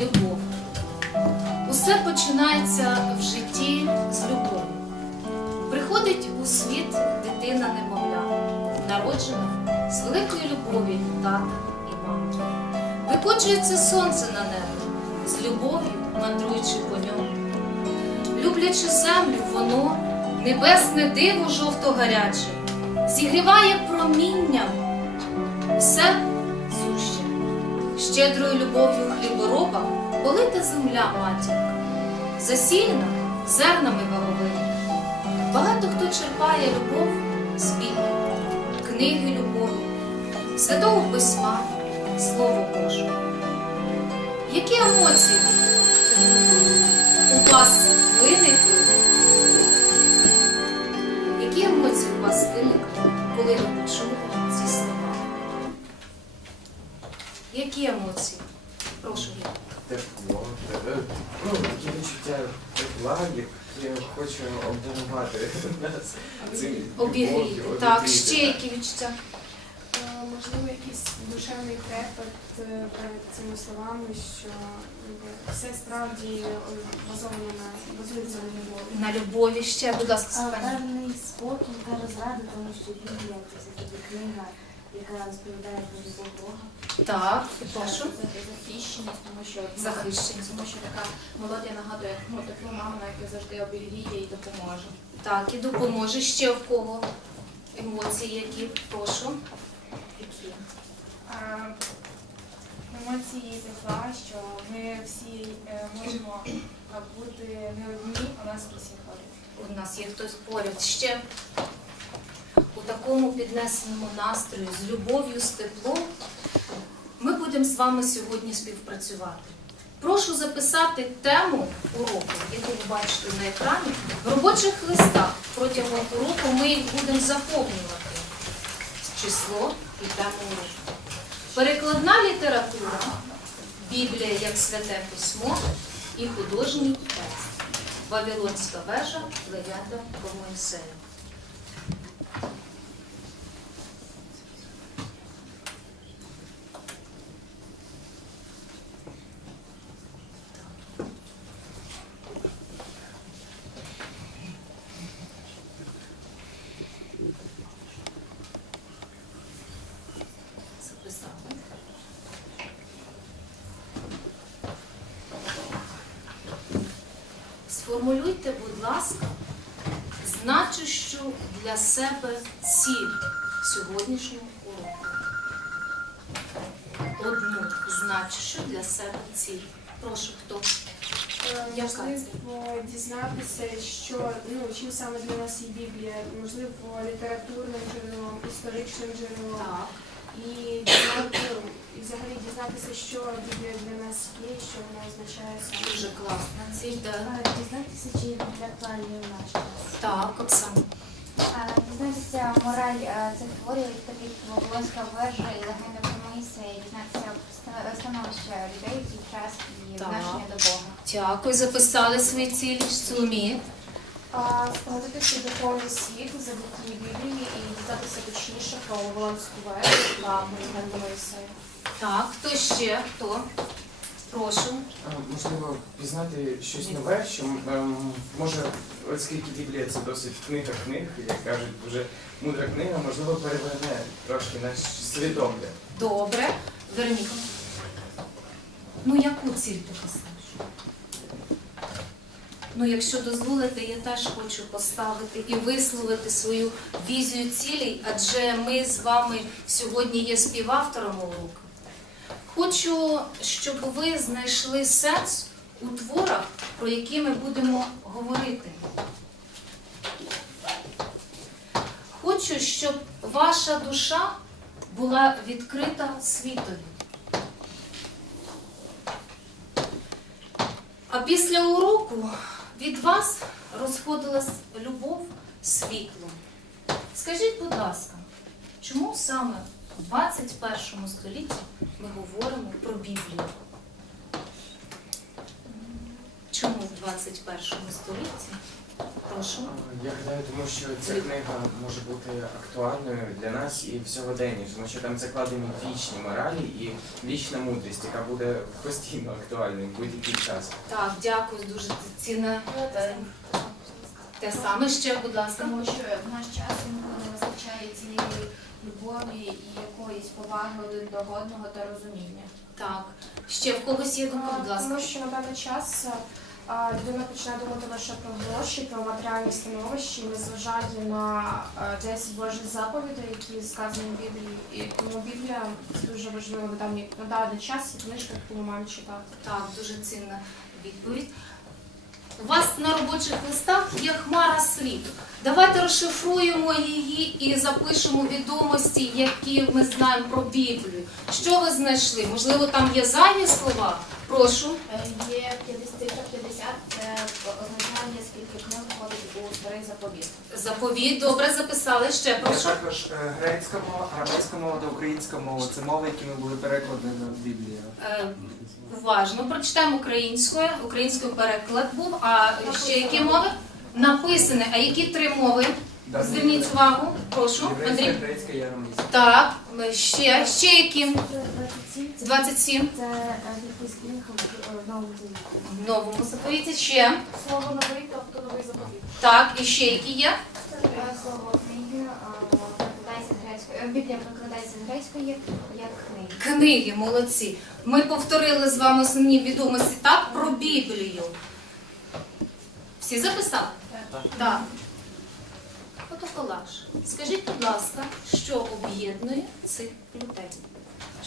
любов. Усе починається в житті з любові. Приходить у світ дитина-немовля, народжена з великої любові тата і мами. Викочується сонце на небо, з любов'ю мандруючи по ньому. Люблячи землю, воно, небесне диво жовто-гаряче, зігріває промінням все суще. Щедрою любов'ю хлібороба полита земля матінка, засіяна зернами ваговими. Багато хто черпає любов з Біблії, книги любові, Святого Письма, Слово Боже. Які емоції у вас виникли? Які емоції у вас виникли, коли ви почули ці слова? Які емоції? Прошу, я. Тепло, такі відчуття тепла, які хочу обдарувати нас цим Обігріти. Так, ще які відчуття? Можливо, якийсь душевний трепет перед цими словами, що все справді базується на любові. На любові ще, будь ласка, Степан. Певний спокій та розрада, тому що Біблія – це все-таки книга, яка розповідає про любов Бога. Так, прошу. Захищеність, Захищеність. тому що така мелодія нагадує теплу маму, яка завжди обігріє і допоможе. Так, і допоможе. Ще в кого емоції які? Прошу. Які? Емоції тепла, що ми всі можемо бути не одні, а нас всі ходять. У нас є хтось поряд. Ще у такому піднесеному настрою, з любов'ю, з теплом, ми будемо з вами сьогодні співпрацювати. Прошу записати тему уроку, яку ви бачите на екрані. В робочих листах протягом уроку ми їх будемо заповнювати. Число і тему уроку. Перекладна література, Біблія як святе письмо і художній текст. Вавилонська вежа, легенда про Мойсея. Сформулюйте, будь ласка, значущу для себе ціль сьогоднішнього уроку. Одну значущу для себе ціль. Прошу, хто? Можливо, дізнатися, що, чим саме для нас є Біблія, можливо, літературним джерелом, історичним джерелом. Так. І взагалі дізнатися, що Біблія для нас є, що вона означає. Дуже класна ціль, так. Дізнатися, чи Біблія актуальна в наш час. Так, Оксана. Дізнатися мораль цих творів, таких Вавилонська вежа і легенда про Моїсея, дізнатися становище людей в цей час і відношення до Бога. Дякую, записали свої цілі. Соломія. Спогадатися духовний світ завдяки Біблії і дізнатися точніше про Вавилонську вежу та легенду Моїсея. Так, хто ще? Хто? Прошу. Можливо, пізнати щось нове, що може, оскільки Біблія це досить книга книг, як кажуть, дуже мудра книга, можливо, переверне трошки наш свідогляд. Добре. Вероніка. Яку ціль ти поставиш? Якщо дозволите, я теж хочу поставити і висловити свою візію цілей, адже ми з вами сьогодні є співавторами уроку. Хочу, щоб ви знайшли сенс у творах, про які ми будемо говорити. Хочу, щоб ваша душа була відкрита світові. А після уроку від вас розходилась любов світлом. Скажіть, будь ласка, чому саме в 21 столітті ми говоримо про Біблію? Чому в 21 столітті Прошу. Я гадаю, тому що ця книга може бути актуальною для нас і в сьогоденні, тому що там закладені вічні моралі і вічна мудрість, яка буде постійно актуальною в будь-який час. Так, дякую, дуже цінне. Те саме ще, будь ласка. Тому що в наш час інколи не вистачає цієї любові і якоїсь поваги один до одного та розуміння. Так. Ще в когось є думка, будь ласка. Тому що на даний час людина починає думати лише про гроші, про матеріальне становище, і не зважає на 10 Божих заповідей, які сказані в Біблії. І тому Біблія це дуже важливо на даний час і книжка, яку ми маємо читати. Так, дуже цінна відповідь. У вас на робочих листах є хмара слів. Давайте розшифруємо її і запишемо відомості, які ми знаємо про Біблію. Що ви знайшли? Можливо, там є зайві слова? Прошу. Є 50, це означає, скільки книг входить у старий заповіт. Заповіт, добре записали. Ще прошу. Також грецька мова, арамейська мова та українська мова це мови, якими були перекладені в Біблію. Уважно прочитаємо українською. Українською переклад був. А ще які мови? Написані. А які 3 мови? Зверніть увагу. Прошу. Єврейська, Андрій. грецька і арамейська. Так. Ще які? 27 27. це відпуск книг в Новому Завіті. В новому заповіті ще. Слово новий, тобто новий заповіт. Так, і ще які є? Слово книги перекладається з грецької. Біблія перекладається з грецької як книги. Книги, молодці. Ми повторили з вами основні відомості так про Біблію. Всі записали? Так. Фотоколаж. Скажіть, будь ласка, що об'єднує цих людей?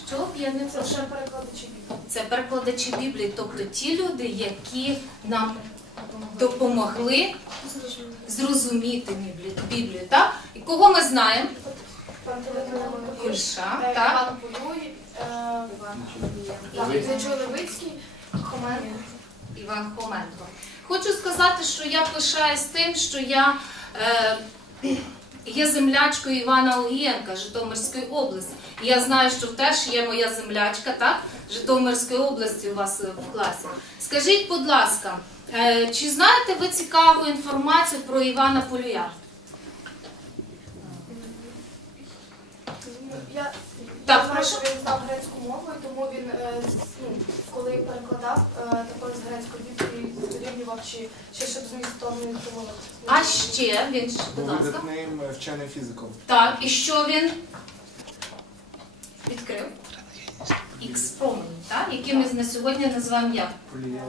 Що об'єднує? Це вже перекладачі Біблії. Це перекладачі Біблії, тобто ті люди, які нам допомогли зрозуміти Біблію. Так? І кого ми знаємо? Ільша, так? Іван Полюй, Дмитро Левицький, Хоменко. Іван Хоменко. Хочу сказати, що я пишаюсь тим, що я є землячкою Івана Огієнка Житомирської області. І я знаю, що теж є моя землячка, так? Житомирської області у вас в класі. Скажіть, будь ласка, чи знаєте ви цікаву інформацію про Івана Полюя? Я Так, знаю, прошу. що він знав грецьку мову, і тому він, коли перекладав, також з грецької Біблії порівнював, чи щоб змістовний думав. А ще він, будь Був ласка. видатним вченим фізиком. Так, і що він відкрив? Ікс-промені, так? Які ми на сьогодні називаємо як? Полієва.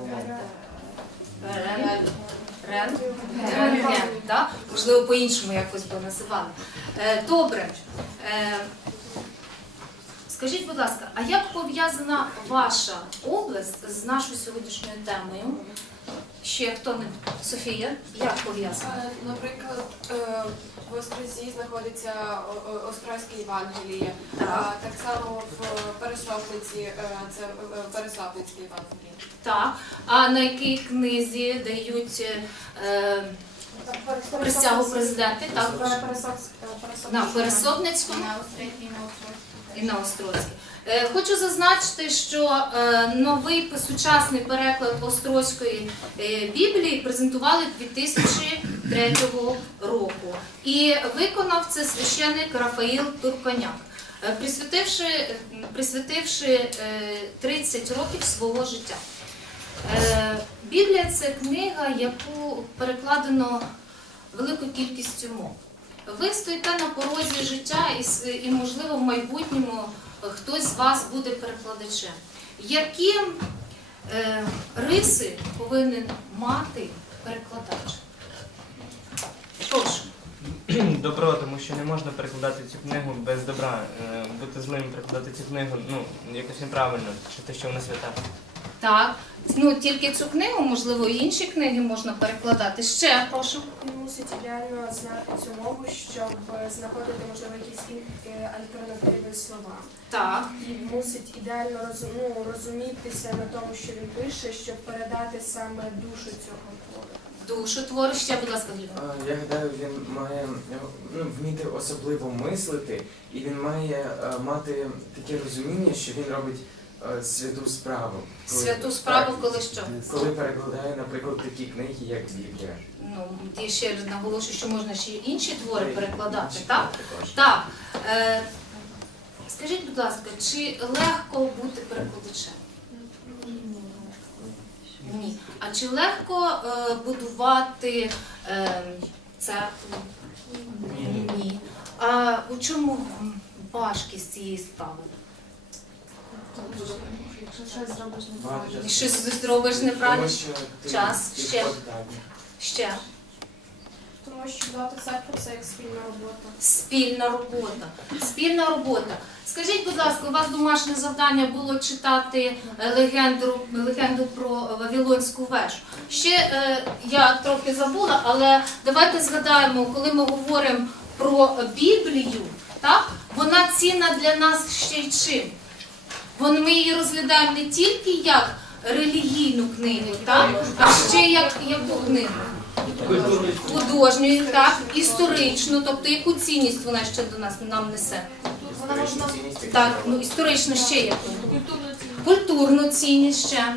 Рентген, так? Можливо, по-іншому якось би називали. Добре. Скажіть, будь ласка, а як пов'язана ваша область з нашою сьогоднішньою темою? Ще хто не? Софія, як пов'язана? Наприклад, в Острозі знаходиться Острозьке Євангеліє. Так. Так само в Пересопниці це Пересопницьке Євангеліє. Так. А на якій книзі дають присягу президенти? Так. На Пересопницькому На Острозькій, на Острозькій. і на Острозькій. Хочу зазначити, що новий сучасний переклад Острозької Біблії презентували 2003 року. І виконав це священник Рафаїл Турконяк, присвятивши 30 років свого життя. Біблія – це книга, яку перекладено великою кількістю мов. Ви стоїте на порозі життя і можливо, в майбутньому хтось з вас буде перекладачем. Які риси повинен мати перекладач? Прошу. Добро, тому що не можна перекладати цю книгу без добра. Бути злим, перекладати цю книгу, якось неправильно, що те, що вона свята. Так. Тільки цю книгу, можливо, і інші книги можна перекладати. Ще, прошу. Він мусить ідеально знати цю мову, щоб знаходити, можливо, якісь альтернативні слова. Так. І мусить ідеально розумітися на тому, що він пише, щоб передати саме душу цього твору. Душу твору. Ще, будь ласка, Гліба. Я гадаю, він має вміти особливо мислити, і він має мати таке розуміння, що він робить святу справу. Святу справу, коли що? Коли перекладає, наприклад, такі книги, як Біблія. Ну, я ще раз наголошую, що можна ще й інші твори перекладати, так? Так. Скажіть, будь ласка, чи легко бути перекладачем? Ні. А чи легко будувати церкву? Ні. А у чому важкість цієї справи? Якщо щось зробиш неправильно. Щось зробиш неправильно? Тому що ти Час, ще. відповідальний. Ще. Тому що будувати церкву це як спільна робота. Спільна робота. Спільна робота. Скажіть, будь ласка, у вас домашнє завдання було читати легенду про Вавилонську вежу. Ще я трохи забула, але давайте згадаємо, коли ми говоримо про Біблію, так, вона цінна для нас ще й чим? Ми її розглядаємо не тільки як релігійну книгу, так, а ще як яку книгу? Художню, так, історичну, тобто яку цінність вона ще до нас нам несе? Історична цінність. Так, ну історично ще яку? Культурну цінність ще.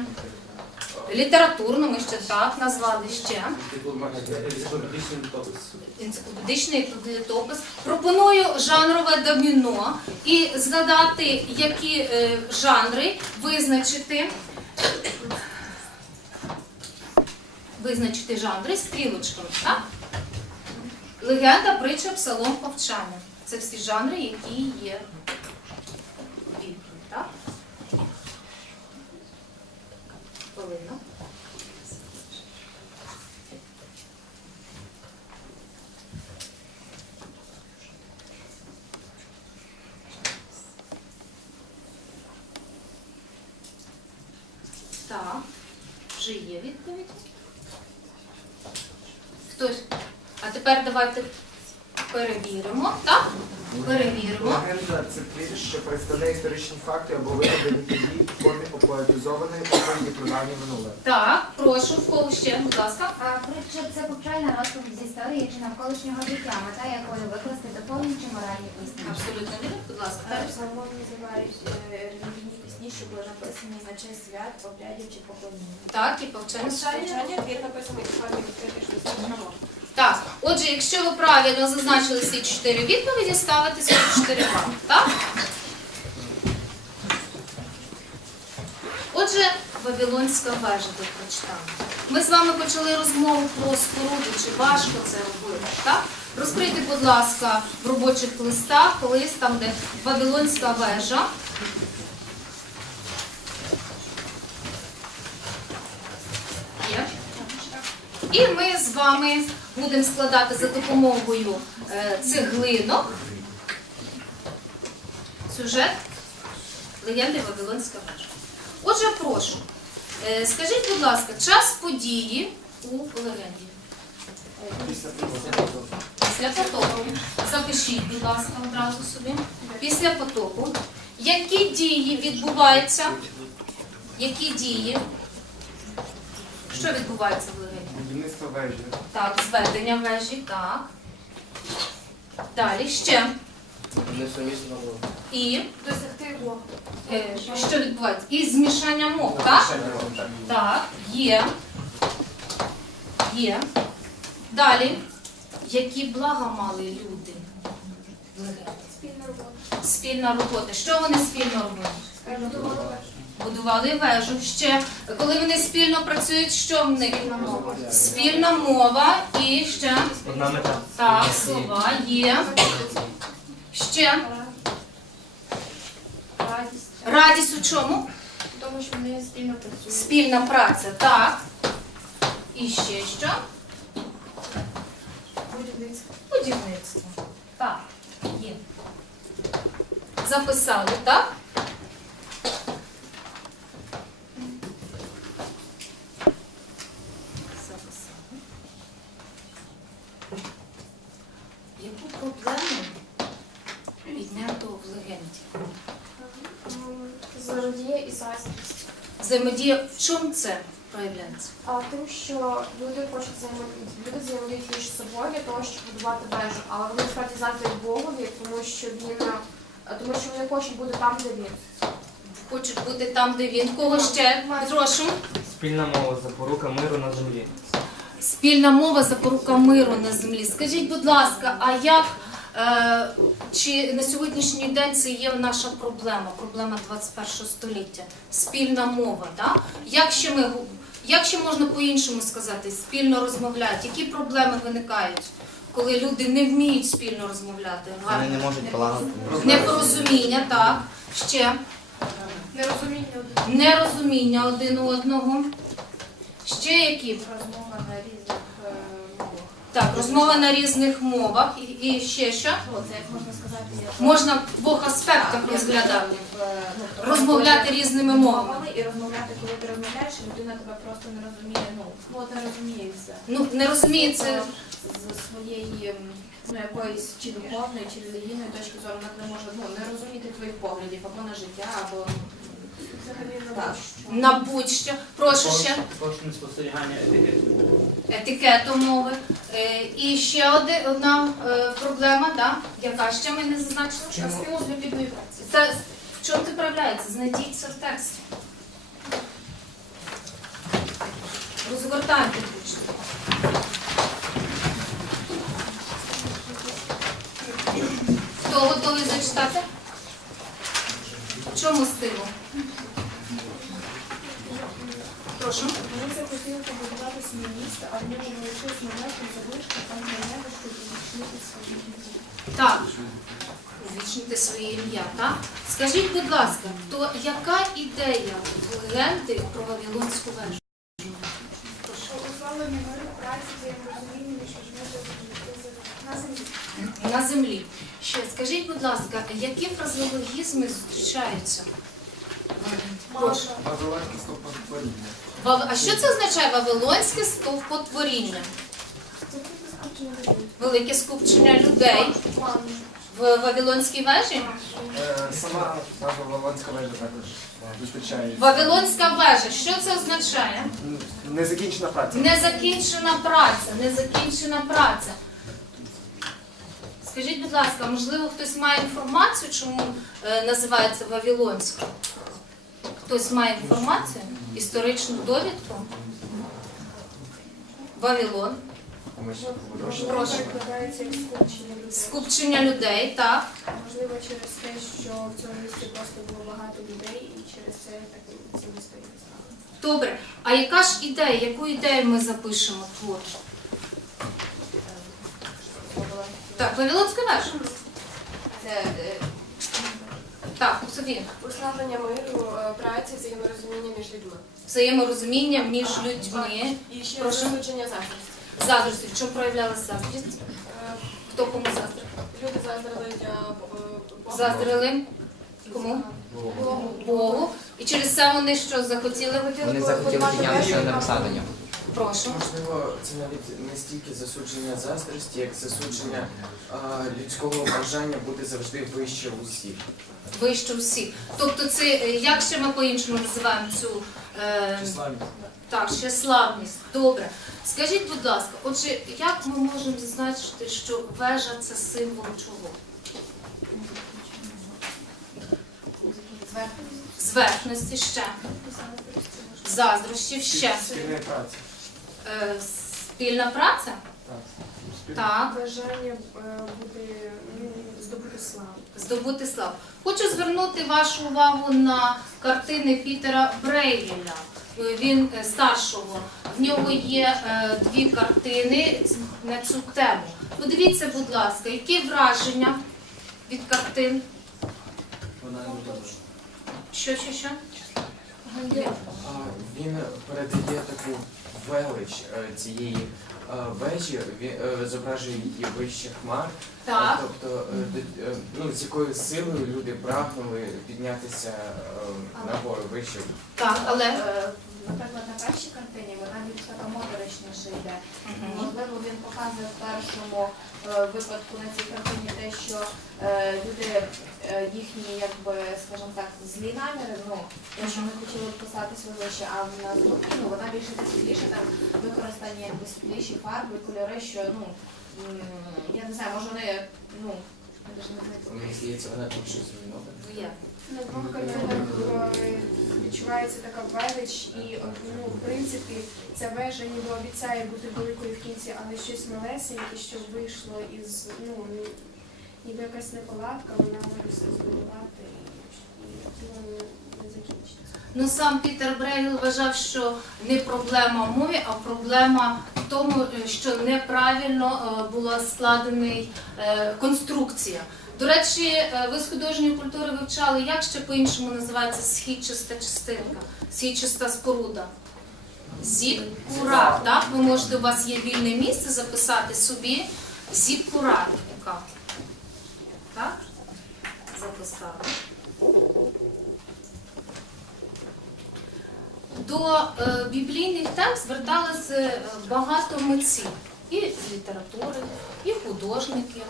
Літературну ми ще так назвали ще. Енциклопедичний літопис. Пропоную жанрове доміно і згадати, які жанри визначити жанри стрілочками. Так? Легенда, притча, псалом, повчання. Це всі жанри, які є в Біблії. Так? Хвилина. Так, вже є відповідь. Хтось? А тепер давайте перевіримо. Так? Перевіримо. Легенда – це твір, що представляє історичні факти або вигадані події в формі опоетизованої оповіді про давнє минуле. Так, прошу, в кого ще, будь ласка. Притча – це повчальна розповідь з історії чи навколишнього життя, мета якої викласти доповнені чи моральні пісні. Абсолютно вірно, будь ласка. Псалмом називають релігійні пісні, що були написані на честь свят, обрядів чи поклоніння. Так, і повчання. Навчання твір написаний у формі відкритих шлюбів. Так, отже, якщо ви правильно зазначили всі 4 відповіді, ставите свої 4 бали. Так? Отже, Вавилонська вежа де прочитали. Ми з вами почали розмову про споруду, чи важко це робити. Так? Розкрийте, будь ласка, в робочих листах лист, там, де Вавилонська вежа. Є? І ми з вами будемо складати за допомогою цеглинок сюжет легенди Вавилонська вежа. Отже, прошу, скажіть, будь ласка, час події у легенді? Після потопу. Запишіть, будь ласка, одразу собі. Після потопу. Які дії відбуваються? Які дії? Що відбувається в легенді? Будівництво вежі. Так, зведення вежі, так. Далі ще. І Досягти Бога. що відбувається? І змішання мов, так? Так, є. Є. Далі. Які блага мали люди в легенді? Спільна робота. Спільна робота. Що вони спільно робили? Будували вежу. Ще, коли вони спільно працюють, що в них? Спільна мова і ще Одна мета. так, слова є. Ще Радість. радість у чому? Тому що вони спільно працюють. Спільна праця, так. І ще що? Будівництво. Будівництво. Так, є. Записали, так? Записали. Яку проблему піднято в легенді? Взаємодія і заздрість. Взаємодія, в чому це проявляється? Тим, що люди хочуть взаємодіють між собою для того, щоб будувати вежу, але вони справді заздрять Богові, тому що вони хочуть бути там, де він. хочуть бути там, де він. Кого ще? Прошу. Спільна мова, запорука миру на землі. Спільна мова, запорука миру на землі. Скажіть, будь ласка, а як, чи на сьогоднішній день це є наша проблема 21 століття? Спільна мова, так? Як ще можна по-іншому сказати? Спільно розмовляти. Які проблеми виникають, коли люди не вміють спільно розмовляти? Вони не можуть полагодити. Непорозуміння, так. Ще. Нерозуміння один одного. Ще які? Розмова на різних мовах. Так, розмова на різних мовах. І ще що? Це, як можна сказати, Можна в двох аспектах розглядати. Розмовляти різними мовами. І розмовляти, коли ти розмовляєш, людина тебе просто не розуміє, не розуміє все. Ну, не розуміє це. З своєї якоїсь чи духовної, чи релігійної точки зору вона не може не розуміти твоїх поглядів або на життя, або взагалі На будь-що. Прошу ще. Кожне спостерігання етикету. Етикету мови. І ще одна проблема, да? Яка ще ми не зазначили? Стимул необхідної праці. Це в чому це проявляється? Знайдіть це в тексті. Розгортайте більше. Хто готовий зачитати? В чому стимул? Прошу. Вони захотіли побудувати своє місто, а в ньому залишились належні залишки, там для нього, щоб увічнити свої дії. Так, увічнити своє ім'я, так? Скажіть, будь ласка, то яка ідея легенди про Вавилонську вежу? Уславлення миру, праці, взаєморозуміння між людьми на землі. На землі. Ще скажіть, будь ласка, які фразеологізми зустрічаються? Прошу. Вавилонське стовпотворіння. А що це означає Вавилонське стовпотворіння? Це тільки скупчення людей. Велике скупчення людей в Вавилонській вежі? Сама назва Вавилонська вежа також зустрічається. Вавилонська вежа. Що це означає? Незакінчена праця. Незакінчена праця. Незакінчена праця. Скажіть, будь ласка, можливо, хтось має інформацію, чому називається Вавилонська? Хтось має інформацію? Історичну довідку? Вавилон. Прошу. Перекладається як скупчення людей. Скупчення людей, так. Можливо, через те, що в цьому місті просто було багато людей, і через це так це місто і стало. Добре. А яка ж ідея? Яку ідею ми запишемо в твор? Так, Вавилонська вежа. це Так, Софія. Уславлення миру, праці, взаєморозуміння між людьми. Взаєморозуміння між людьми. І ще Прошу. засудження заздрості. Заздрості. В чому проявлялася заздрість? Хто кому заздрив? Люди заздрили Богу. Заздрили? Кому? Богу. І через це вони що захотіли? Вони захотіли піднятися на посадення. Прошу. Можливо, це навіть не стільки засудження заздрості, як засудження людського бажання бути завжди вище усіх. Вище всіх. Тобто це, як ще ми по-іншому називаємо цю... Так, ще славність. Добре. Скажіть, будь ласка, отже, як ми можемо зазначити, що вежа – це символ чого? Зверхності ще. Заздрощів ще. Спільної праці. Спільна праця? Так. Бажання буде здобути славу. Здобути славу. Хочу звернути вашу увагу на картини Пітера Брейвіля. Він старшого. В нього є дві картини на цю тему. Подивіться, будь ласка, які враження від картин? Що? Він передає таку велич цієї вежі, він зображує її вище хмар. Так. Тобто, з якою силою люди прагнули піднятися нагору вище. Так, але... Наприклад, на першій картині вона більш така моторичніша йде. Можливо, він показує в першому випадку на цій картині те, що люди їхні, скажімо так, злі наміри, те, що ми хотіли писатися вище, а на другій, вона більше світліша, там використання світліші фарби, кольори, що, я не знаю, може вони, Мені здається, вона там щось змінила. Ну, відчувається така велич і, ну, в принципі, ця вежа ніби обіцяє бути великою в кінці, але щось малесеньке, що вийшло із, ну, ніби якась неполадка, вона може все зруйнувати і не закінчиться. Ну, сам Пітер Брейл вважав, що не проблема в мові, а проблема в тому, що неправильно була складена конструкція. До речі, ви з художньої культури вивчали, як ще по-іншому називається східчаста частинка, східчаста споруда. Зіккурат, так? Ви можете, у вас є вільне місце, записати собі зіккурат. Так? Записали. До біблійних тем зверталися багато митців. І з літератури, і художників.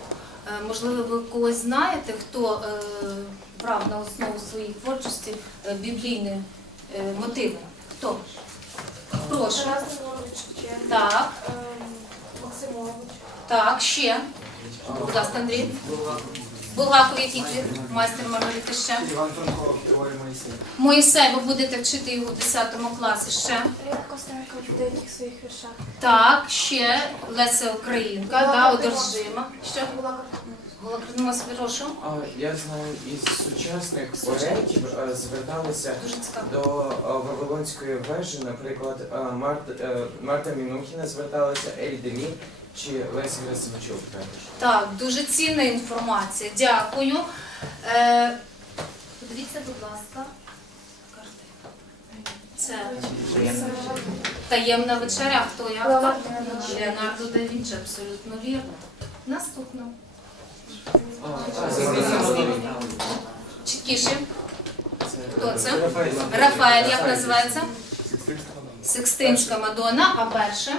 Можливо, ви когось знаєте, хто брав на основу своєї творчості біблійні мотиви. Хто? Прошу. Так. Максимович. Так, ще. Будь ласка, Андрій. Булгаков, який твір? Майстер Маргарита, ще. Іван Франко, теорія Моїсея. Моїсей, ви будете вчити його в 10 класі, ще. Лев Костенко в деяких своїх віршах. Так, ще Леся Українка, да, одержима. Ще. Ну, вас прошу. Я знаю, із сучасних поетів зверталися Дуже цікаво. до Вавилонської вежі, наприклад, Марта Мінухіна зверталася, Ель Демі чи Леся Герасимчук також. Так, дуже цінна інформація. Дякую. Подивіться, будь ласка, картинку. Це таємна вечеря. Хто є автор? Леонардо да Вінчі, абсолютно вірно. Наступно. Чіткіше. Хто це? Рафаель, як називається? Сикстинська Мадонна, а перше?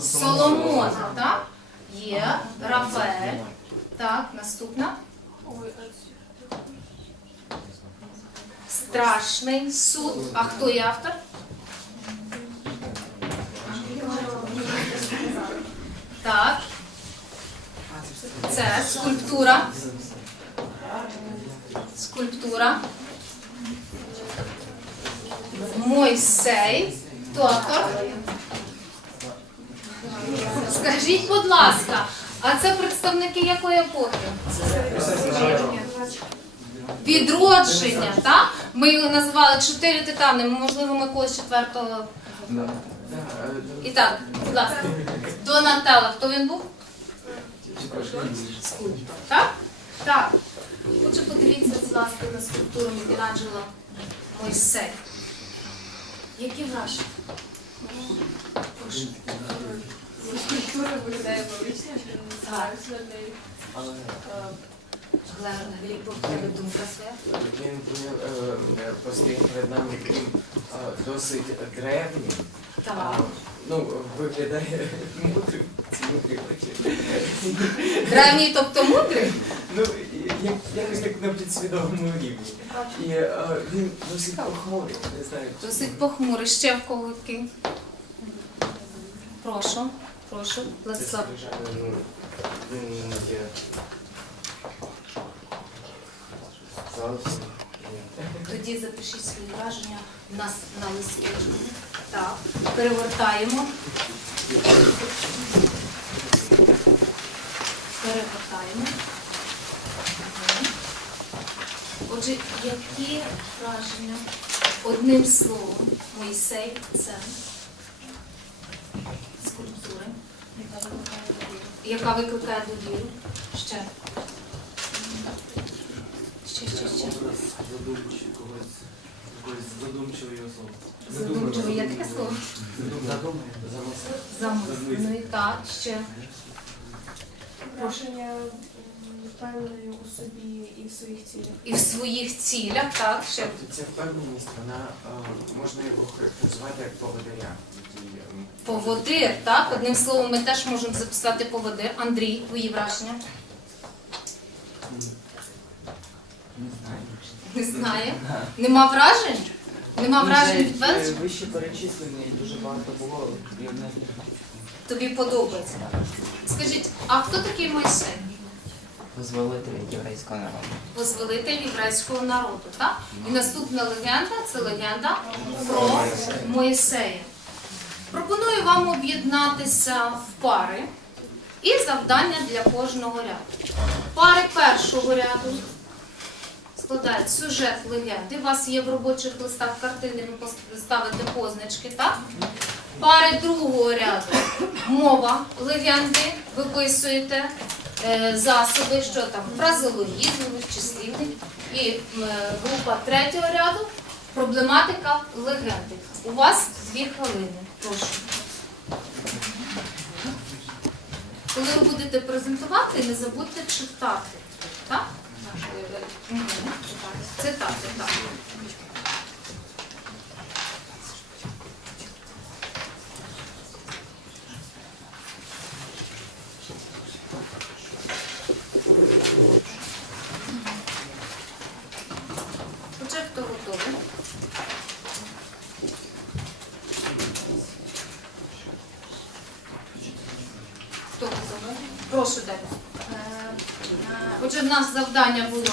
Соломон, так? Є. Рафаель. Так, наступна. Страшний суд. А хто є автор? Так. Це скульптура. Скульптура. Мойсей. Хто автор? Скажіть, будь ласка, а це представники якої епохи? Відродження, так? Ми його назвали 4 титани, можливо, ми когось 4-го. І так, будь ласка, Донателло, хто він був? Скульптор, так? Так. Отже, подивіться, будь ласка, на скульптуру Мікеланджело Мойсей. Які враження? Прошу. Скульптура виглядає велично, незалежно для їх. Глеб, в тебе думка своя? Він постійно перед нами таким досить древнім. Так. Ну, виглядає мудрим, ці мудрі очі. Древній, тобто мудрий? Ну, якось так на підсвідомому рівні. І він досить похмурий, не знаю. Досить похмурий. Ще в кого який? Прошу, прошу, Владислав. Він є. Тоді запишіть свої враження у нас на листочку. Так, перевертаємо. Перевертаємо. Отже, які враження? Одним словом, Мойсей – це скульптура, яка викликає довіру. Ще. Ще. Задумчивої особи. Задумчивий, є таке слово? Замислений, так, ще. Враження впевненої у собі і в своїх цілях. І в своїх цілях, так, ще. Ця впевненість, вона, можна його характеризувати як поводиря. Поводир, так? Одним словом, ми теж можемо записати поводир. Андрій, твої враження? Не знає? Нема вражень? Нема вражень від величі? Вище перечислені, дуже багато було. Тобі подобається. Скажіть, а хто такий Мойсей? Визволитель єврейського народу. Визволитель єврейського народу. Так? І наступна легенда це легенда про Моїсея. Пропоную вам об'єднатися в пари і завдання для кожного ряду. Пари першого ряду складають сюжет легенди. У вас є в робочих листах картини, ви ставите позначки, так? Пари другого ряду мова легенди, виписуєте засоби, що там, фразеологізм, числівник. І група третього ряду проблематика легенди. У вас 2 хвилини. Прошу. Коли ви будете презентувати, не забудьте читати. Так? Цитати, так. Отже, хто готовий? Хто готовий? Прошу, дайте. Отже, в нас завдання було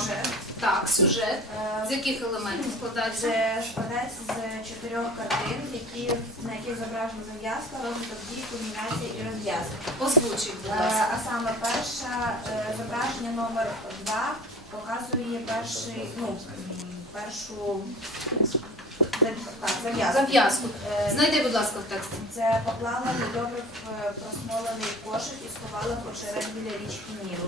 так, сюжет. З яких елементів складається? Це складається з 4 картин, на яких зображена зав'язка, розвиток дій, кульмінація і розв'язка. Озвучіть, будь ласка. А саме перше зображення номер 2 показує першу Зав'язку. Знайди, будь ласка, в тексті. Це поклала недобре просмолений кошик і сховала в очерет біля річки Нілу.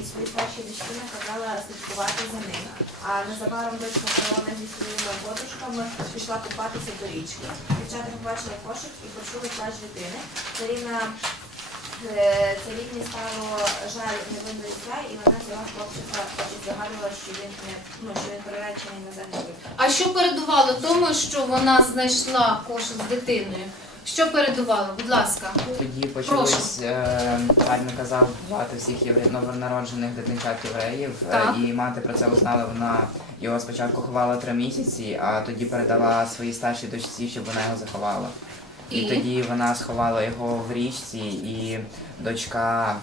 І свої перші дочки наказала слідкувати за ним. А незабаром дочка фараона зі своїми подружками пішла купатися до річки. Дівчата побачили кошик і почули плач дитини. Царівні стало жаль невинної дитя, і вона взяла хлопчика і загадувала, що він приречений на загибель. А що передувало тому, що вона знайшла кошик з дитиною? Що передувало? Будь ласка. Тоді почались, цар наказав вбивати всіх новонароджених дитинчат євреїв, і мати про це узнала, вона його спочатку ховала 3 місяці, а тоді передала своїй старшій дочці, щоб вона його заховала. І тоді вона сховала його в річці, і дочка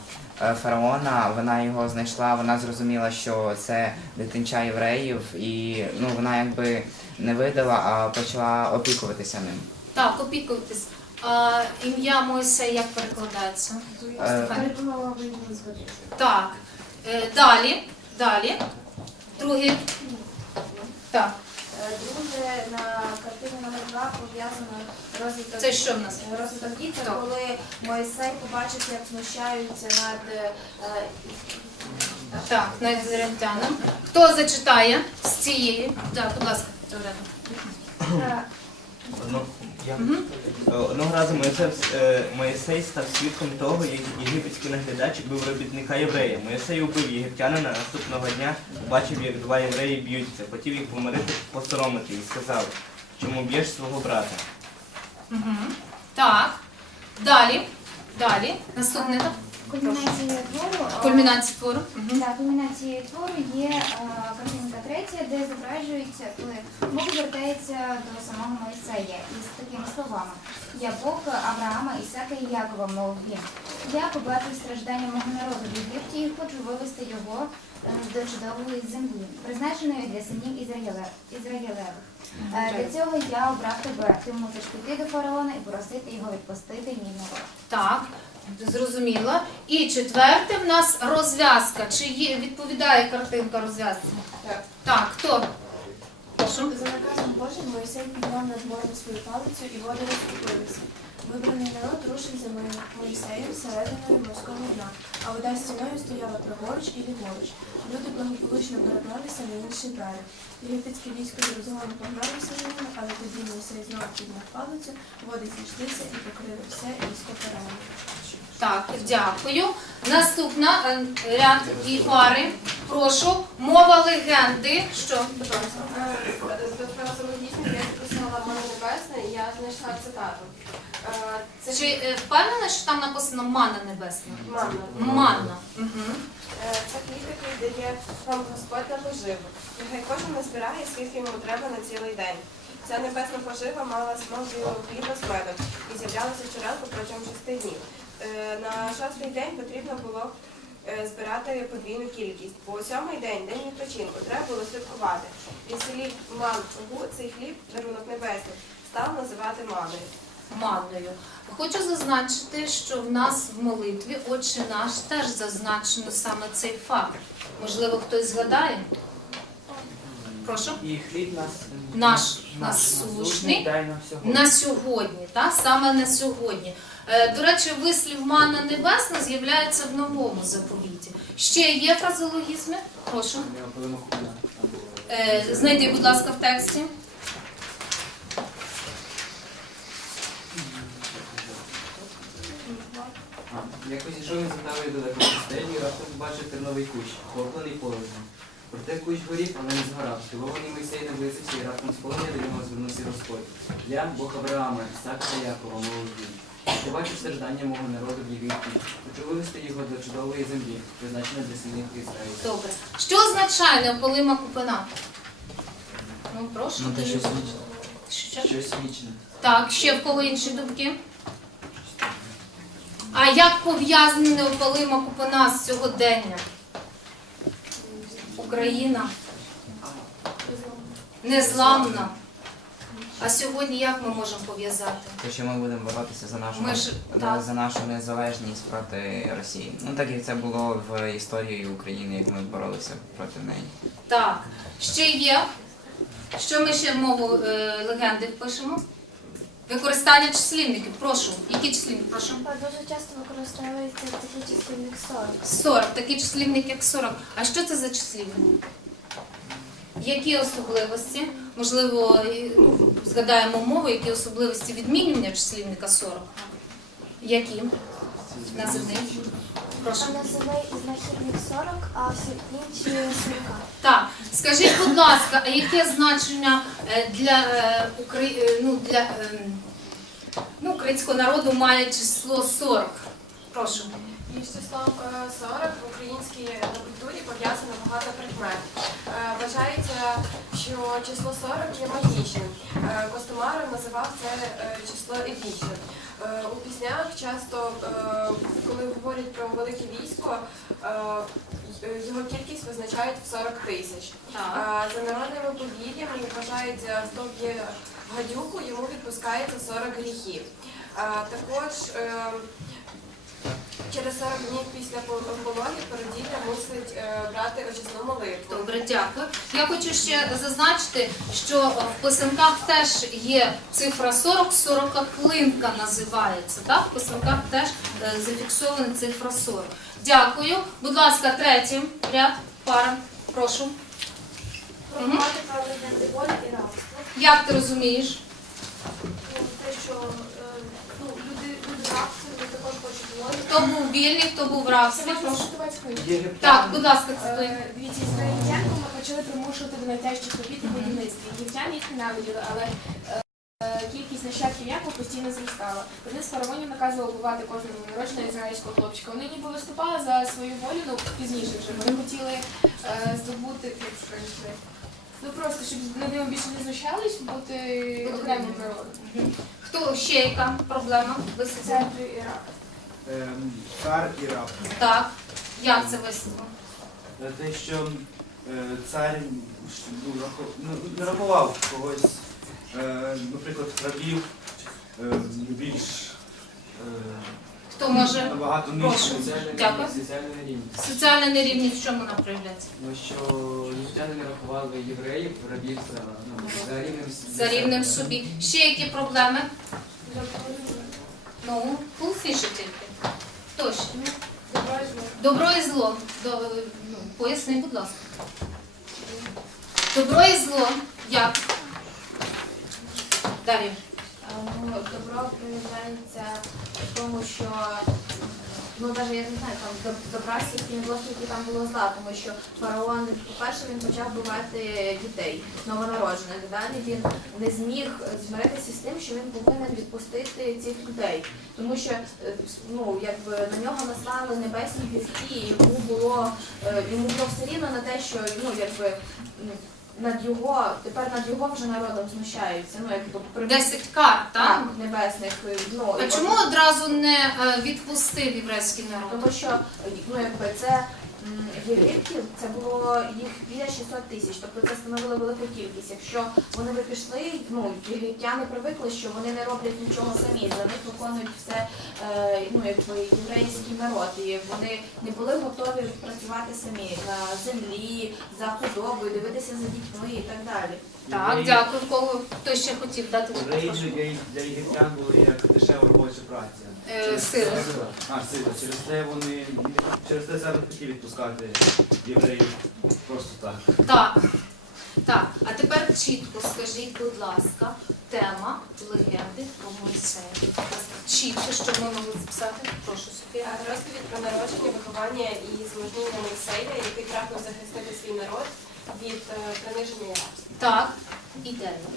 фараона, вона його знайшла, вона зрозуміла, що це дитинча євреїв, і вона якби не видала, а почала опікуватися ним. Так, опікуватись. А ім'я Мойсея як перекладається? Так. Далі. Другий. Так. Друге, на картині номер 2 пов'язано розвиток. Це що в нас? Розвиток дій, це коли Мойсей побачив, як знущаються над ізраїльтянами. Хто зачитає з цієї? Так, будь ласка, Одного разу Моїсей став свідком того, як єгипетський наглядач бив робітника єврея. Моїсей убив єгиптянина, наступного дня побачив, як 2 євреї б'ються, хотів їх помирити, посоромити, і сказав, чому б'єш свого брата. Так. Далі. Наступне. Кульмінація твору. Кульмінація твору. Так, кульмінація твору є картинка 3, де зображується, коли Бог звертається до самого Мойсея із такими словами. Я Бог Авраама, Ісака і Якова, мов він. Я побачив страждання мого народу в Єгипті і хочу вивести його до чудової землі, призначеної для синів Ізраїлевих. Для цього я обрав тебе. Ти мусиш піти до фараона і просити його відпустити мій народ. Так. Зрозуміло. І 4 в нас розв'язка. Чи відповідає картинка розв'язці? Так, хто? Прошу. За наказом Божим Мойсей підняв над морем свою палицю і води розступилися. Вибраний народ рушив за Мойсеєм серединою морського дна, а вода стіною стояла праворуч і ліворуч. Люди благополучно перебралися на інший берег. Єгипетське військо зрозуміло погналося за ними, але тоді Мойсей знову підняв палицю, води зійшлися і покрили все військо фараона. Так, дякую. Наступна ряд і пари. Прошу. Мова легенди. Що? До фразологізму я записала «Мана небесна» і я знайшла цитату. Чи впевнена, що там написано «Мана небесна»? Манна. Це хліб, який дає вам Господь на поживу. Нехай кожен назбирає, скільки йому треба на цілий день. Ця небесна пожива мала смак білого хліба з медом і з'являлася щоранку протягом 6 днів. На 6-й день потрібно було збирати подвійну кількість. Бо у 7-й день, день відпочинку, треба було святкувати. Від селі Мангу цей хліб, дарунок небесний, став називати маною. Манною. Хочу зазначити, що в нас в молитві «Отче наш» теж зазначено саме цей факт. Можливо, хтось згадає? Прошу. І хліб Наш насущний дай нам сьогодні. на сьогодні, так? Саме на сьогодні. До речі, вислів «манна небесна» з'являється в новому заповіті. Ще є фразеологізми? Прошу. Знайди, будь ласка, в тексті. Якось йшов він за мною далеко в пустелі, і раптом побачив терновий кущ, охоплений полум'ям. Проте кущ горів, але не згорав. Здивований Мойсей наблизився, і раптом з полум'я до нього звернувся Господь. Я, Бог Авраама, Ісака та Якова, мовив він. Ти бачив страждання мого народу в Єгипті, хочу вивести його до чудової землі, призначеної для синів Ізраїля. Добре. Що означає неопалима купина? Ну, прошу. Ну, те, що вічне. Що? Щось вічне. Так, ще в кого інші думки? А як пов'язана неопалима купина з сьогодення? Україна незламна. А сьогодні як ми можемо пов'язати? Те, що ми будемо боротися за нашу незалежність проти Росії. Ну так як це було в історії України, як ми боролися проти неї. Так. Ще є. Що ми ще в мову легенди впишемо? Використання числівників. Прошу. Які числівники? Прошу. Дуже часто використовується такий числівник 40. 40. Такий числівник, як 40. А що це за числівник? Які особливості? Можливо, згадаємо мову, які особливості відмінювання числівника 40? Які? Називний. Прошу. Називай знахідник 40, а всі інші 40. Так, скажіть, будь ласка, а яке значення для українського народу має число 40? Прошу. І з числом 40 в українській культурі пов'язано багато прикмет. Вважається, що число 40 є магічним. Костомаров називав це число епічним. У піснях часто, коли говорять про велике військо, його кількість визначають в 40 тисяч. За народними повір'ями вважається, хто б'є гадюку, йому відпускається 40 гріхів. Також через 40 днів після пологи породілля мусить брати очисну молитву. Добре, дякую. Я хочу ще зазначити, що в писанках теж є цифра 40, 40-клинка називається. Так? В писанках теж зафіксована цифра 40. Дякую. Будь ласка, третій ряд, пара. Прошу. Формувати правильні волі і рабство. Як ти розумієш? Те, що люди рабство, вони також хочуть волі. Хто був вільний, хто був в рабстві? Прошу. Єгиптяни. Так, будь ласка, цитуй. Дивіться, ізраїльтян почали примушувати до найтяжчих робіт на будівництві. Єгиптяни їх ненавиділи, але кількість нащадків Якова постійно зростала. Один з фараонів наказував вбивати кожного народженого ізраїльського хлопчика. Вони ніби виступали за свою волю, ну пізніше вже. Вони хотіли здобути, як сказати, ну просто, щоб над ними більше не знущались, бути окремим народом. Хто ще яка проблема? Це Ірак. Цар і раб. Так. Як це висновок? Те, що цар не рахував когось, наприклад, рабів більш Хто може? набагато Прошу. нижче. Дякую. Соціальна нерівність. Соціальна нерівність в чому вона проявляється? Тому що єгиптяни не рахували євреїв, рабів За рівнем собі. Ще які проблеми? Ну, пулфіше тільки. Хто ще? Добро і зло. Поясни, будь ласка. Добро і зло. Як? Дар'я. Добро проявляється в тому, що, ну навіть я не знаю, там добра стільки не було, скільки там було зла, тому що фараон, по-перше, він почав вбивати дітей, новонароджених. Далі він не зміг змиритися з тим, що він повинен відпустити цих людей. Тому що ну, якби, на нього наслали небесні гріхи, і йому було все рівно на те, що ну, якби, тепер над його вже народом знущаються. Ну, якби 10 карт, так? так, небесних. Ну, А і чому одразу не відпустив єврейський народ? Тому що ну, якби це єгиптів, це було їх біля 600 тисяч, тобто це становило велику кількість. Якщо вони би пішли, ну, єгиптяни привикли, що вони не роблять нічого самі, за них виконують все ну, якби єврейський народ, і вони не були готові працювати самі на землі, за худобою, дивитися за дітьми і так далі. Так, дякую. Кого хто ще хотів дати? Євреї для єгиптян були як дешева робоча праця. Сила. Сила. Через те цар не хотів відпускати євреїв просто так. Так. Так. А тепер чітко скажіть, будь ласка, тема легенди про Мойсея. Чітко, щоб ми могли записати. Прошу, Софія. Розповідь про народження, виховання і змужніння Мойсея, який прагнув захистити свій народ від приниження і рабства. Так, ідеально.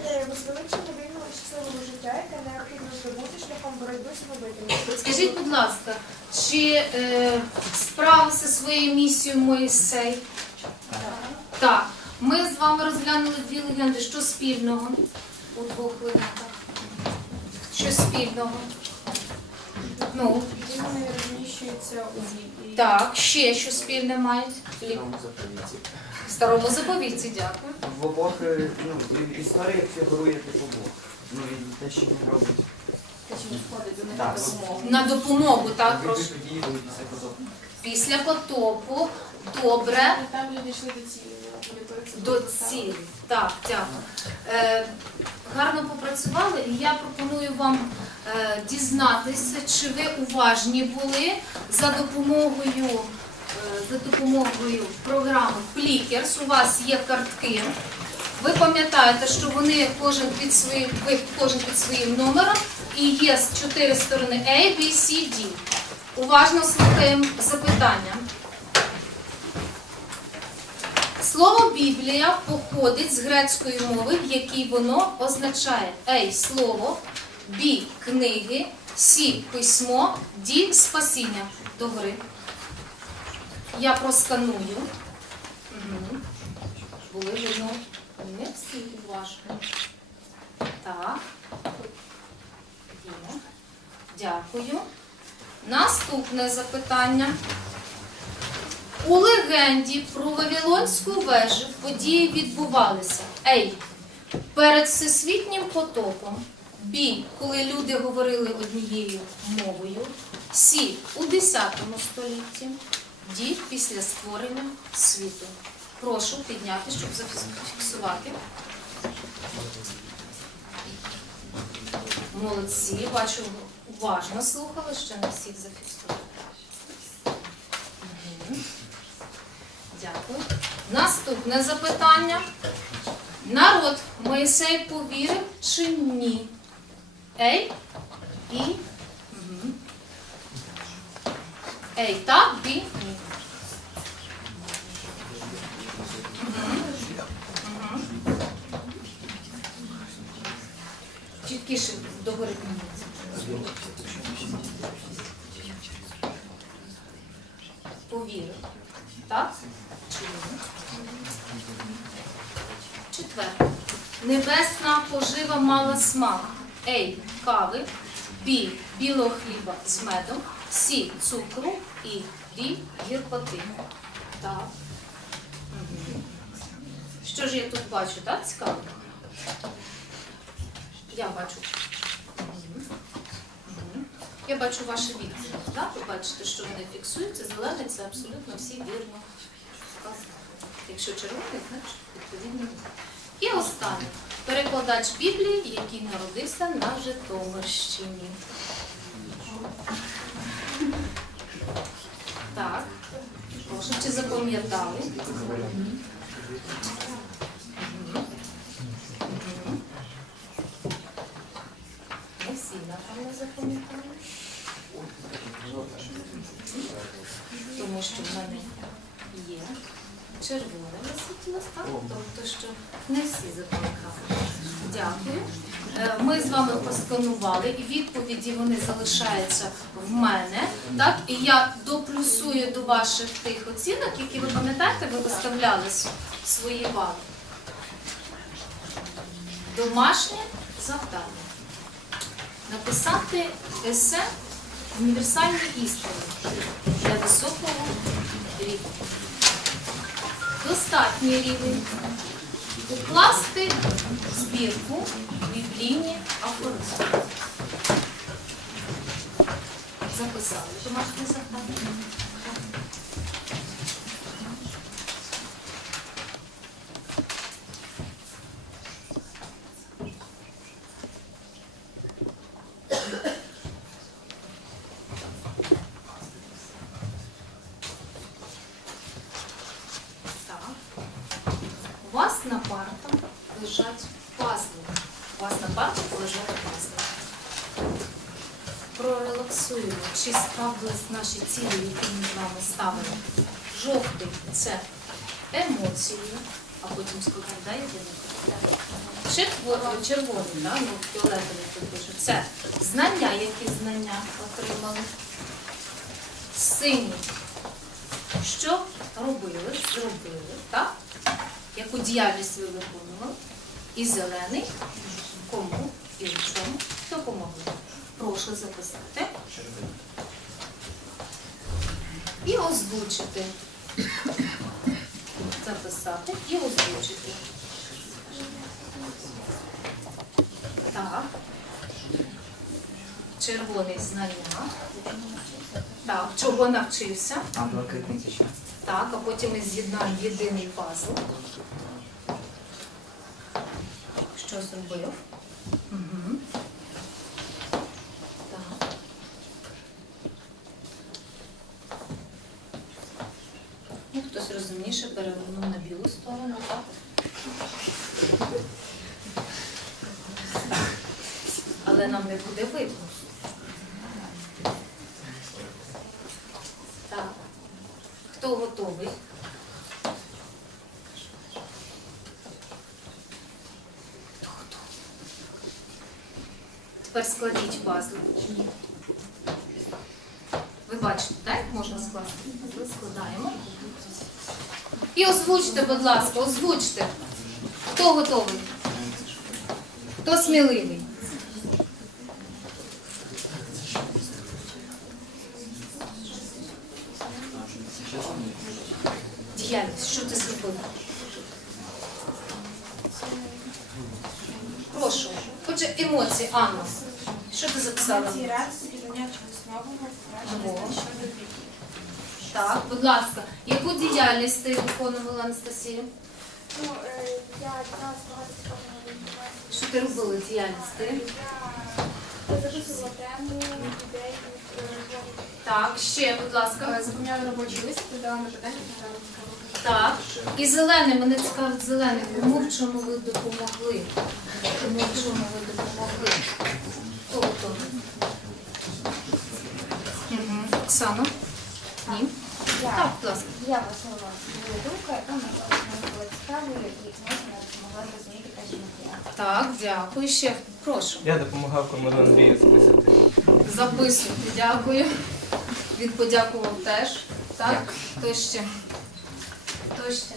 Ідея возвеличення вільного і щасливого життя, яке необхідно здобути шляхом боротьби з гнобителями. Скажіть, будь ласка, чи справився своєю місією Мойсей? Так. Ми з вами розглянули дві легенди. Що спільного у двох легендах? Що спільного? Ну, Вони розміщуються у Біблії. так, ще що спільне мають? В Старому заповіті, дякую. В обох історіях фігурує типу Бог. Ну і те, що він робить. Те, що він входить до них Так. на допомогу. На допомогу, так, прошу. Події були після потопу. Після потопу, добре, І там люди йшли до цілі. вони були перед до собою поставили. цілі. Так, дякую. Гарно попрацювали, і я пропоную вам дізнатися, чи ви уважні були за допомогою програми Плікерс. У вас є картки. Ви пам'ятаєте, що вони кожен під своїм номером і є з 4 сторони A, B, C, D. Уважно слухаємо запитання. Слово Біблія походить з грецької мови, в якій воно означає A – слово, B – книги, C – письмо, D – спасіння. Догори. Я просканую. Угу. Були видно не всі уважно. Так. Є. Дякую. Наступне запитання. У легенді про Вавилонську вежу події відбувалися А. Перед всесвітнім потопом, Б. Коли люди говорили однією мовою, С. У 10 столітті, Д. Після створення світу. Прошу підняти, щоб зафіксувати. Молодці, бачу, уважно слухали, ще не всіх зафіксували. Дякую. Наступне запитання. Народ Мойсей повірив чи ні? Ей і Ей, так, Бі, ні. Чіткіше догори. Повірив. Так? Чи ні? Четверте. Небесна пожива мала смак. A. Кави. B. Білого хліба з медом. C. Цукру. І D. Гіркоти. Так. Угу. Що ж я тут бачу, так? Цікаво? Я бачу. Угу. Угу. Я бачу ваші відповіді. Так? Ви бачите, що вони фіксуються. Зелений – це абсолютно всі вірно сказано. Якщо червоний, значить відповідно. І останнє. Перекладач Біблії, який народився на Житомирщині. Так. Прошу, чи запам'ятали? Не всі, напевно, запам'ятали. Тому що в мене є червоне висить у нас, так? Тобто, що не всі закликали. Дякую. Ми з вами просканували, і відповіді вони залишаються в мене. Так? І я доплюсую до ваших тих оцінок, які ви пам'ятаєте, ви виставляли свої бали. Домашнє завдання. Написати есе «Універсальні істини» для високого рівня. Достатній рівень. Укласти збірку біблійні афоризми. Записали домашнє завдання. У вас на партах лежать пазли. У вас на партах лежать пазли. Прорелаксуємо, чи справились наші цілі, які ми з вами ставили. Жовтий – це емоції, а потім складаєте. Червоний, да? Ну, фіолетовий тут пише. Це знання, які знання отримали. Синій. Що робили, зробили, так? Яку діяльність ви виконували? І зелений, кому і в чому допомогли. Прошу записати. І озвучити. Записати і озвучити. Так. Червоний знання. Так, чого навчився? А блакитний це що? Так, а потім ми з'єднаємо єдиний пазл. Що зробив? Угу. Так. Ну, хтось розумніше перевернув на білу сторону, так? Але нам не буде видно. Так. Хто готовий? Тепер складіть пазл. Ви бачите, так, як можна скласти? Ми складаємо. І озвучте, будь ласка, озвучте. Хто готовий? Хто сміливий? Діяльність, що ти зробив? Прошу. Отже, емоції, Анна. Що ти записала? Емоції радості, пізнання чогось нового, покращення щодо Біблії. Так, будь ласка. Яку діяльність ти виконувала, Анастасія? Ну, я дізналася багато цікавого інформації. Що ти робила діяльність? Ти? Я записувала тему, ідеї, розмови. Так, ще, будь ласка. Заповняли робочий лист, подала на питання, програми цікаво. Так. І зелений, мене цікавить зелений. Кому в чому ви допомогли? Кому в чому ви допомогли? Хто готовий? Угу. Оксана? Ні? Так, будь ласка. Я висловила свою думку, яка мені була цікавою і зможна допомогла зрозуміти кращий матеріал. Так, дякую. Ще, прошу. Я допомагав Комару Андрію записати. Записуйте, дякую. Він подякував теж. Так? Хто ще? Хто ще?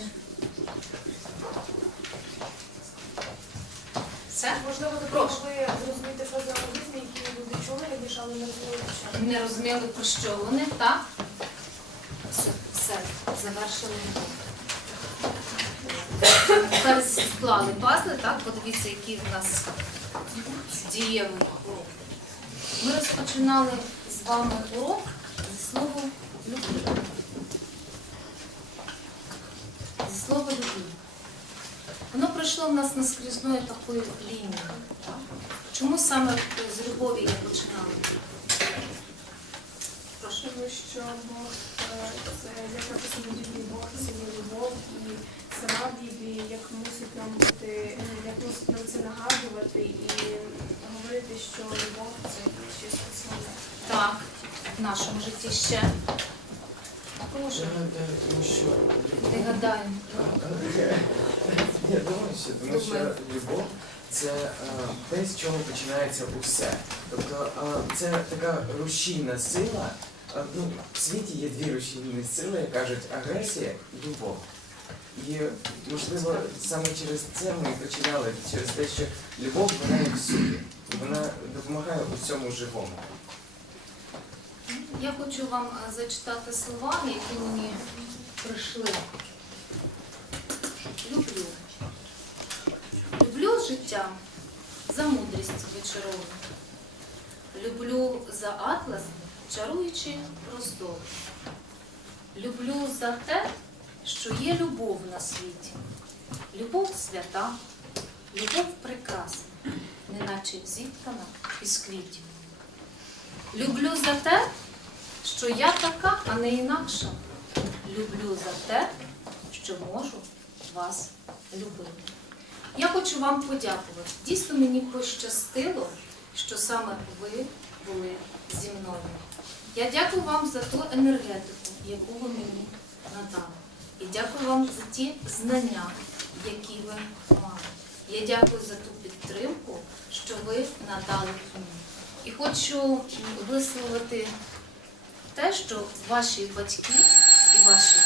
Все? Можливо, Прошу. ви зрозумієте фразеологізми, які люди чули, раніше, але не розуміли, про що. Не розуміли, про що вони, так? Все, завершили. Тепер склали пазли, так? Подивіться, який в нас дієвий урок. Ми розпочинали з вами урок зі слова «любов». Зі слова «любов». Воно пройшло в нас наскрізною такою лінією. Так? Чому саме з любові я починала? Прошу. Тому що Бог це як написано в Біблії, Бог це є любов, і сама Біблія як мусить нам бути, як мусить нам це нагадувати і говорити, що любов це щось основне. Так, в нашому житті ще. Прошу. Я гадаю, тому що Ти гадай. Я думаю, що тому що Думаю. любов це те, з чого починається усе. Тобто це така рушійна сила. Ну, в світі є дві рушійні сили, як кажуть, агресія і любов. І, можливо, саме через це ми і починали, через те, що любов, вона як всюди. Вона допомагає у всьому живому. Я хочу вам зачитати слова, які мені прийшли. Люблю. Люблю життя за мудрість вечорову. Люблю за атлас, чаруючи простор. Люблю за те, що є любов на світі. Любов свята, любов прекрасна, неначе зіткана із квітів. Люблю за те, що я така, а не інакша. Люблю за те, що можу вас любити. Я хочу вам подякувати. Дійсно, мені пощастило, що саме ви були зі мною. Я дякую вам за ту енергетику, яку ви мені надали. І дякую вам за ті знання, які ви мали. Я дякую за ту підтримку, що ви надали мені. І хочу висловити те, що ваші батьки і ваші